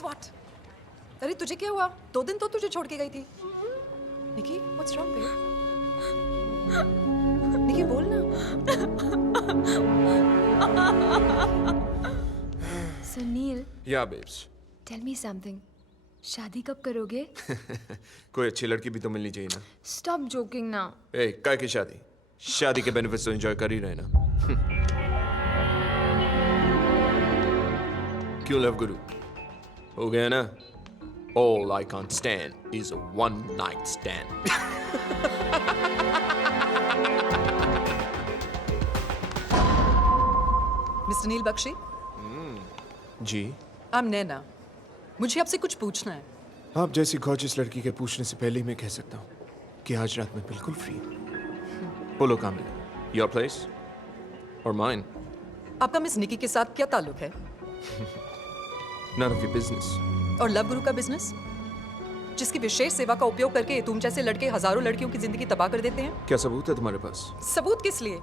Guess what? अरे तुझे क्या हुआ? 2 दिन तो तुझे छोड़ के गई थी. निकी, what's wrong, babe? निकी बोल ना. Sunil. Yeah, babes. Tell me something. शादी कब करोगे? कोई अच्छी लड़की भी तो मिलनी चाहिए ना. Stop joking now. ए, काय की शादी? शादी के बेनिफिट्स तो एंजॉय कर ही रहे ना. क्यों लव गुरु? हो गया ना? All I can't stand is a one-night stand. Mr. Neil Bakshi, ji. I'm Naina. मुझे आपसे कुछ पूछना है. आप जैसी गॉर्जियस लड़की के पूछने से पहले ही मैं कह सकता हूँ कि आज रात में बिल्कुल फ्री हूँ. बोलो कहाँ मिले? Your place or mine? आपका मिस निकी के साथ क्या ताल्लुक है? None of your business. और लव गुरु का बिजनेस, जिसकी विशेष सेवा का उपयोग करके तुम जैसे लड़के हजारों लड़कियों की जिंदगी तबाह कर देते हैं. क्या सबूत है तुम्हारे पास? सबूत किस लिए?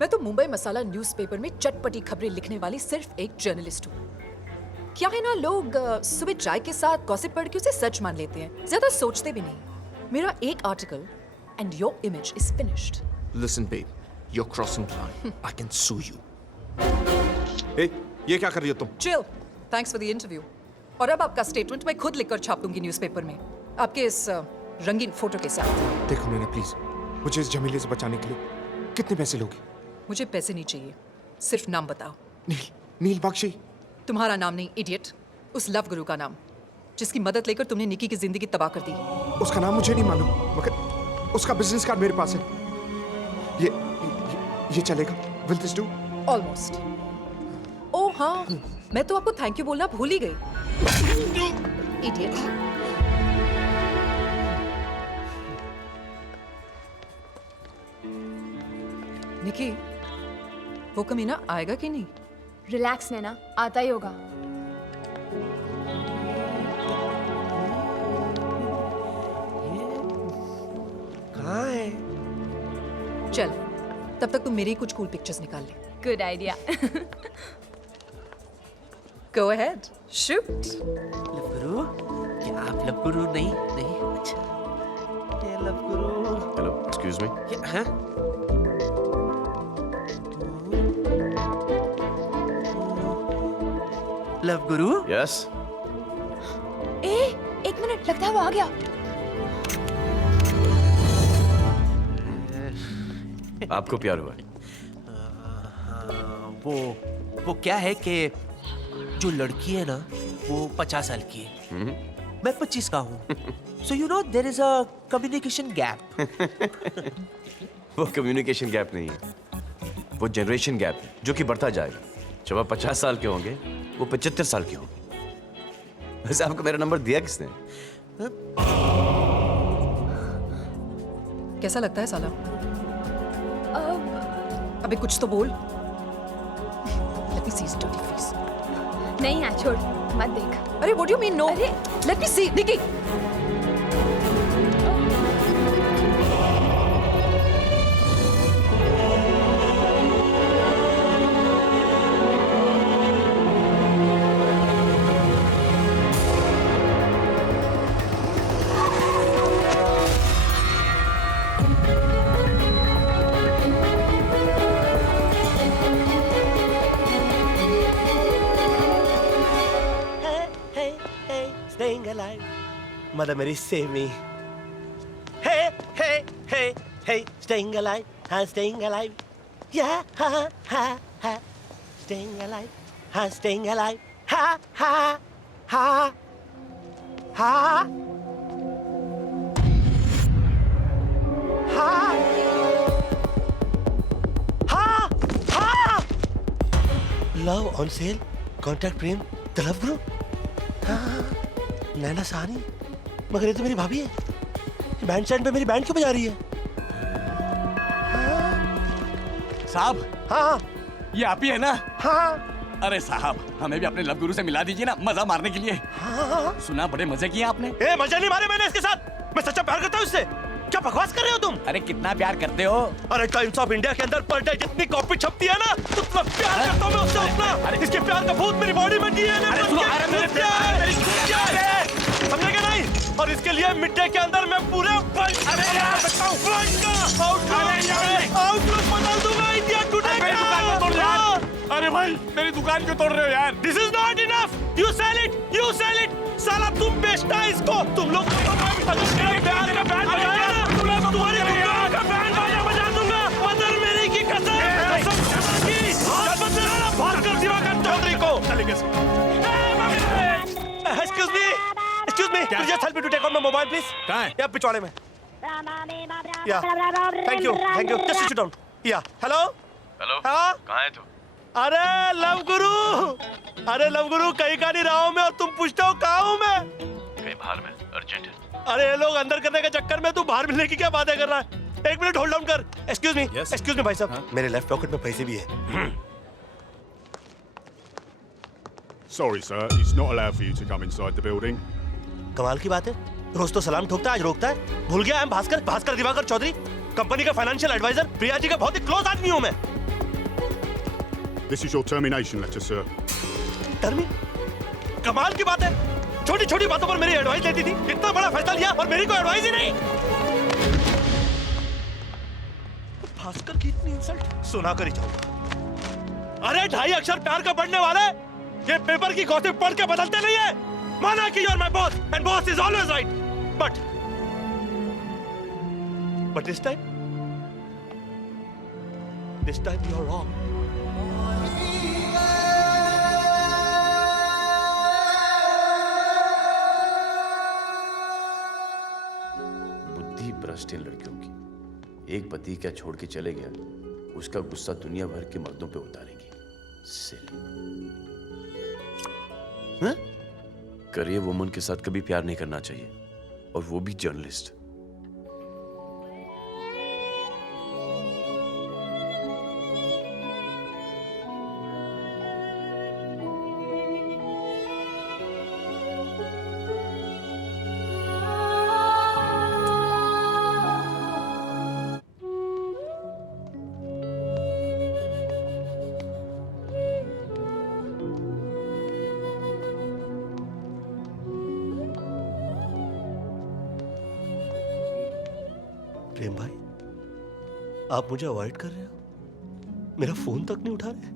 मैं तो मुंबई मसाला न्यूज़पेपर में चटपटी खबरें लिखने वाली सिर्फ एक जर्नलिस्ट हूँ. क्या है ना, लोग सुबह चाय के साथ गॉसिप पढ़ के उसे सच मान लेते हैं, ज्यादा सोचते भी नहीं. मेरा एक article and your image is finished. Listen, babe, you're crossing the line. I can sue you. Hey, ये क्या कर रही हो तुम? Chill. Thanks for the interview. और अब आपका स्टेटमेंट मैं खुद लिखकर छाप दूंगी न्यूज़पेपर में, आपके इस रंगीन फोटो के साथ. देखो नैना, प्लीज मुझे इस जमीले से बचाने के लिए कितने पैसे लोगे? मुझे पैसे नहीं चाहिए, सिर्फ नाम बताओ. नील बख्शी. तुम्हारा नाम नहीं, इडियट. उस लव गुरु का नाम, जिसकी मदद लेकर तुमने निकी की जिंदगी तबाह कर दी. उसका नाम मुझे नहीं मालूम, मगर उसका बिजनेस कार्ड मेरे पास है. ये चलेगा? Will this do? ऑलमोस्ट. ओह हाँ, मैं तो आपको थैंक यू बोलना भूल ही गई. इडियट. निकी, वो कमीना आएगा कि नहीं? रिलैक्स नैना, आता ही होगा. कहाँ है? चल, तब तक तुम मेरी कुछ कूल पिक्चर्स निकाल ले. Good idea. Go ahead, shoot. Love गुरु? क्या आप लव गुरु नहीं? नहीं, अच्छा. ये लव गुरु. Hello, excuse me. हाँ? लव गुरु? Yes. एक मिनट, लगता है वो आ गया. आपको प्यार हुआ? वो क्या है कि जो लड़की है ना, वो 50 साल की है. मैं 25 का हूँ. So you know there is a communication gap. वो कम्युनिकेशन गैप नहीं है, वो जनरेशन गैप है जो कि बढ़ता जाएगा. जब आप 50 साल के होंगे, वो 75 साल के होंगे. वैसे आपको मेरा नंबर दिया किसने? कैसा लगता है साला? अबे कुछ तो बोल. Let me see his dirty face. नहीं है, छोड़, मत देख. अरे what do you mean no? अरे Let me see, Nikki. Staying alive. Mother Mary, save me. Hey, hey, hey, hey, staying alive. I'm staying alive. Yeah, ha, ha, ha. Staying alive. I'm staying alive. Ha, ha, ha, ha. Ha, ha, ha. Love on sale. Contact Prem. The Love Group. नैना सहानी, मगर ये तो मेरी भाभी है. Band stand पे मेरी band क्यों बजा रही है? साहब. हाँ. ये आप ही है ना? हाँ. अरे साहब, हमें भी अपने लव गुरु से मिला दीजिए ना, मजा मारने के लिए. हाँ. सुना बड़े मजे किए आपने. मजा नहीं मारे मैंने इसके साथ. मैं सच्चा प्यार करता हूँ इससे. क्या बकवास कर रहे हो तुम? अरे कितना प्यार करते हो? अरे टाइम्स ऑफ इंडिया के अंदर पर डे जितनी कॉपी छपती है ना, उतना प्यार करता हूँ मैं उससे. उतना इसके प्यार का भूत मेरी बॉडी में जी है. इसके लिए मिड डे के अंदर मैं पूरे आउटलुक बदल दूंगा इंडिया टुडे का। अरे भाई मेरी दुकान क्यों तोड़ रहे हो यार? This is not enough, you sell it, you sell it. साला तुम बेचना है इसको, तुम लोग तुम्हारी दुकान का बैंड बाजा बजा दूंगा। मदर मेरी की कसम भास्कर दिवाकर चौधरी को। Excuse me, just help me to take out my mobile please. कहाँ है? या पिछवाड़े में। या thank you just sit down. या हेलो हाँ कहाँ है तू? अरे लव गुरु कहीं का नहीं रहा हूँ मैं, और तुम पूछते हो कहाँ हूँ मैं? कहीं बाहर में, अर्जेंट है। अरे ये लोग अंदर करने के चक्कर में तू बाहर मिलने की क्या बातें कर रहा है? एक मिनट होल्ड डाउन कर। एक्सक्यूज मी भाई साहब, मेरे लेफ्ट पॉकेट में पैसे भी है। Sorry, sir. It's not allowed for you to come inside the building. कमाल की बात है, रोज तो सलाम ठोकता है, आज रोकता है। भूल गया, भास्कर दिवाकर चौधरी, कंपनी का फाइनेंशियल एडवाइजर, प्रिया जी का बहुत ही क्लोज आदमी हूँ मैं। This is your termination letter, sir. टर्मी, कमाल की बात है, छोटी छोटी बातों पर मेरी एडवाइस लेती थी, इतना बड़ा फैसला लिया और मेरी कोई एडवाइस ही नहीं। भास्कर की इतनी इंसल्ट सुना कर ही जाऊंगा। अरे 2.5 अक्षर प्यार का पढ़ने वाले ये पेपर की गॉसिप पढ़ के बदलते नहीं है। माना कि you're my boss and boss is always right, but this time you're wrong. बुद्धि भ्रष्ट है लड़कियों की। एक पति क्या छोड़ के चले गया, उसका गुस्सा दुनिया भर के मर्दों पे उतारेगी। हाँ? करियर वुमन के साथ कभी प्यार नहीं करना चाहिए, और वो भी जर्नलिस्ट। प्रेम भाई, आप मुझे अवॉइड कर रहे हो? मेरा फोन तक नहीं उठा रहे?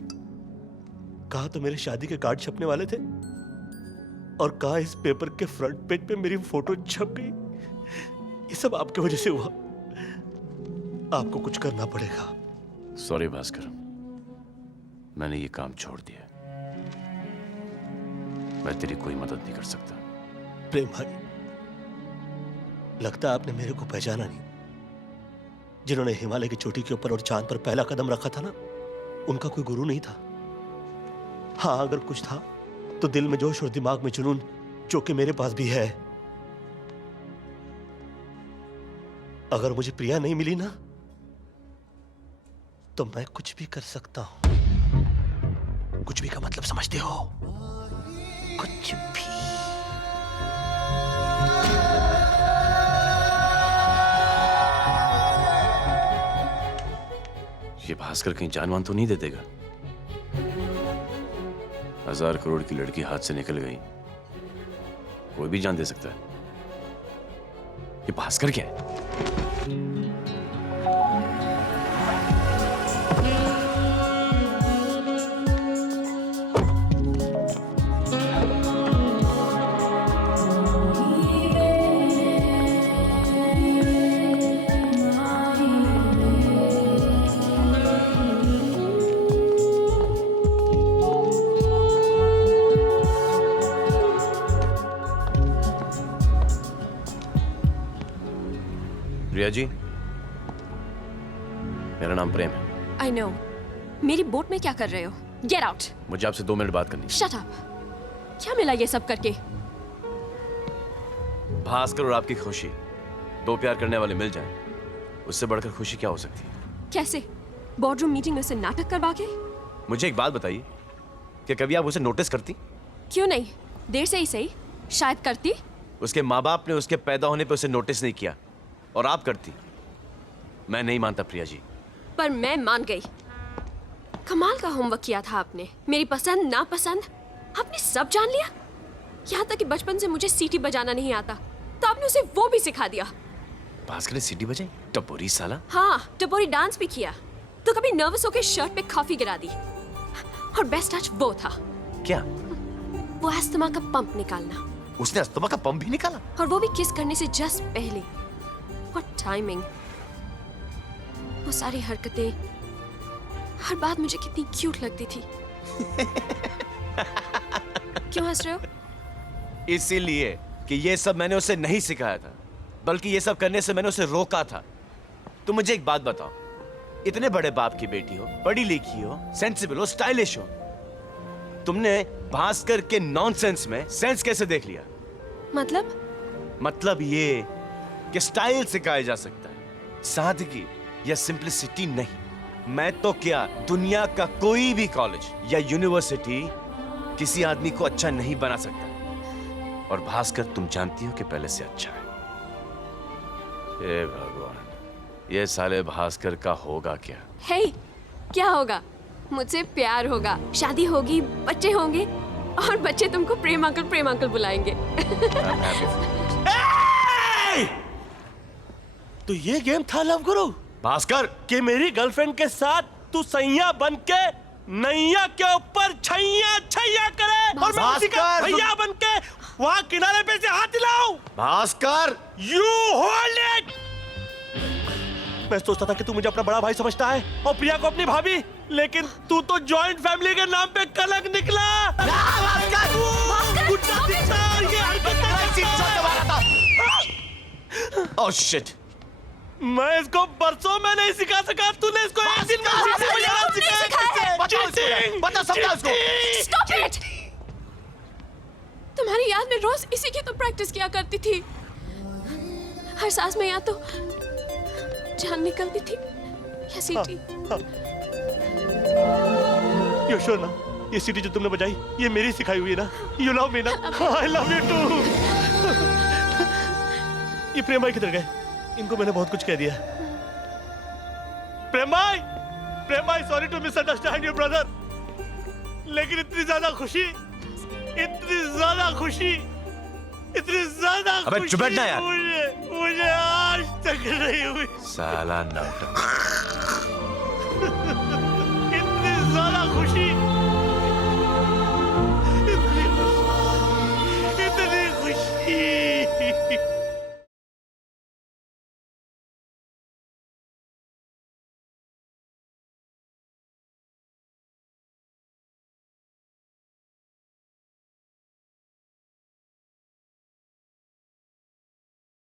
कहा तो मेरे शादी के कार्ड छपने वाले थे, और कहा इस पेपर के फ्रंट पेज पे मेरी फोटो छप गई। ये सब आपकी वजह से हुआ, आपको कुछ करना पड़ेगा। सॉरी भास्कर, मैंने ये काम छोड़ दिया। मैं तेरी कोई मदद नहीं कर सकता। प्रेम भाई, लगता है आपने मेरे को पहचाना नहीं। जिन्होंने हिमालय की चोटी के ऊपर और चांद पर पहला कदम रखा था ना, उनका कोई गुरु नहीं था। हाँ, अगर कुछ था तो दिल में जोश और दिमाग में जुनून, जो कि मेरे पास भी है। अगर मुझे प्रिया नहीं मिली ना, तो मैं कुछ भी कर सकता हूं। कुछ भी का मतलब समझते हो? कुछ भी। ये भास्कर कहीं जानवान तो नहीं दे देगा? 1000 करोड़ की लड़की हाथ से निकल गई, कोई भी जान दे सकता है। ये भास्कर क्या है? प्रिया जी, मेरा नाम प्रेम है। I know. मेरी बोट में क्या कर रहे हो? Get out. मुझे आपसे 2 मिनट बात करनी है। Shut up. क्या मिला ये सब करके? भास्कर और आपकी खुशी, 2 प्यार करने वाले मिल जाएं, उससे बढ़कर खुशी क्या हो सकती है? कैसे? बोर्डरूम मीटिंग में से नाटक करवा के? मुझे एक बात बताइए, क्या कभी आप उसे नोटिस करती? क्यों नहीं? देर से ही सही, शायद करती। उसके माँ बाप ने उसके पैदा होने पे उसे नोटिस नहीं किया, और आप करती। मैं नहीं मानता प्रिया जी। पर मैं मान गई। कमाल का होमवर्क किया था आपने। मेरी पसंद नापसंद आपने सब जान लिया। यहाँ तक कि बचपन से मुझे सीटी बजाना नहीं आता, तो आपने उसे वो भी सिखा दिया। भास्कर ने सीटी बजाई, टपोरी साला। हाँ, टपोरी डांस भी किया। तो कभी नर्वस होकर शर्ट पे कॉफी गिरा दी। और बेस्ट टच वो था, क्या? वो अस्थमा का पंप निकालना। उसने अस्थमा का पंप भी निकाला? और वो भी किस करने से जस्ट पहले। और टाइमिंग, वो सारी हरकतें, हर बात मुझे कितनी क्यूट लगती थी। क्यों हंस रहे हो? इसीलिए कि ये सब मैंने उसे नहीं सिखाया था, बल्कि ये सब करने से मैंने उसे रोका था। तुम मुझे एक बात बताओ, इतने बड़े बाप की बेटी हो, पढ़ी लिखी हो, सेंसिबल हो, स्टाइलिश हो, तुमने भास्कर के नॉनसेंस में सेंस कैसे देख लिया? मतलब ये कि स्टाइल सिखाया जा सकता है, सादगी या सिंप्लिसिटी नहीं। मैं तो क्या, दुनिया का कोई भी कॉलेज या यूनिवर्सिटी किसी आदमी को अच्छा नहीं बना सकता। और भास्कर तुम जानती हो कि पहले से अच्छा है। हे भगवान, ये साले भास्कर का होगा क्या? हे, क्या होगा? मुझसे प्यार होगा, शादी होगी, बच्चे होंगे, और बच्चे तुमको प्रेम अंकल बुलाएंगे। I'm happy for you. तो ये गेम था लव गुरु भास्कर, कि मेरी गर्लफ्रेंड के साथ तू सैया बन के नैया के ऊपर छैया छैया करे और मैं उसी का भास्कर, भैया बन के वहां किनारे पे से हाथ हिलाऊं। Bhaskar, you hold it. मैं सोचता था कि तू मुझे अपना बड़ा भाई समझता है और प्रिया को अपनी भाभी, लेकिन तू तो जॉइंट फैमिली के नाम पे कलंक निकला। ओह शिट, मैं इसको बरसों में नहीं सिखा सका, तूने इसको एक दिन में बता सकता उसको। Stop it! तुम्हारी याद में रोज इसी की तो प्रैक्टिस किया करती थी। हर सांस में या तो जान निकलती थी या सीटी। यशोना, ये सीटी जो तुमने बजाई, ये मेरी सिखाई हुई है ना? यू लव मी ना? I love you too. ये प्रेम भाई किधर गए? इनको मैंने बहुत कुछ कह दिया। प्रेम भाई, sorry to misunderstand your brother, लेकिन इतनी ज्यादा खुशी, अबे चुप बैठना यार। मुझे आज तक नहीं हुई। साला नाटक।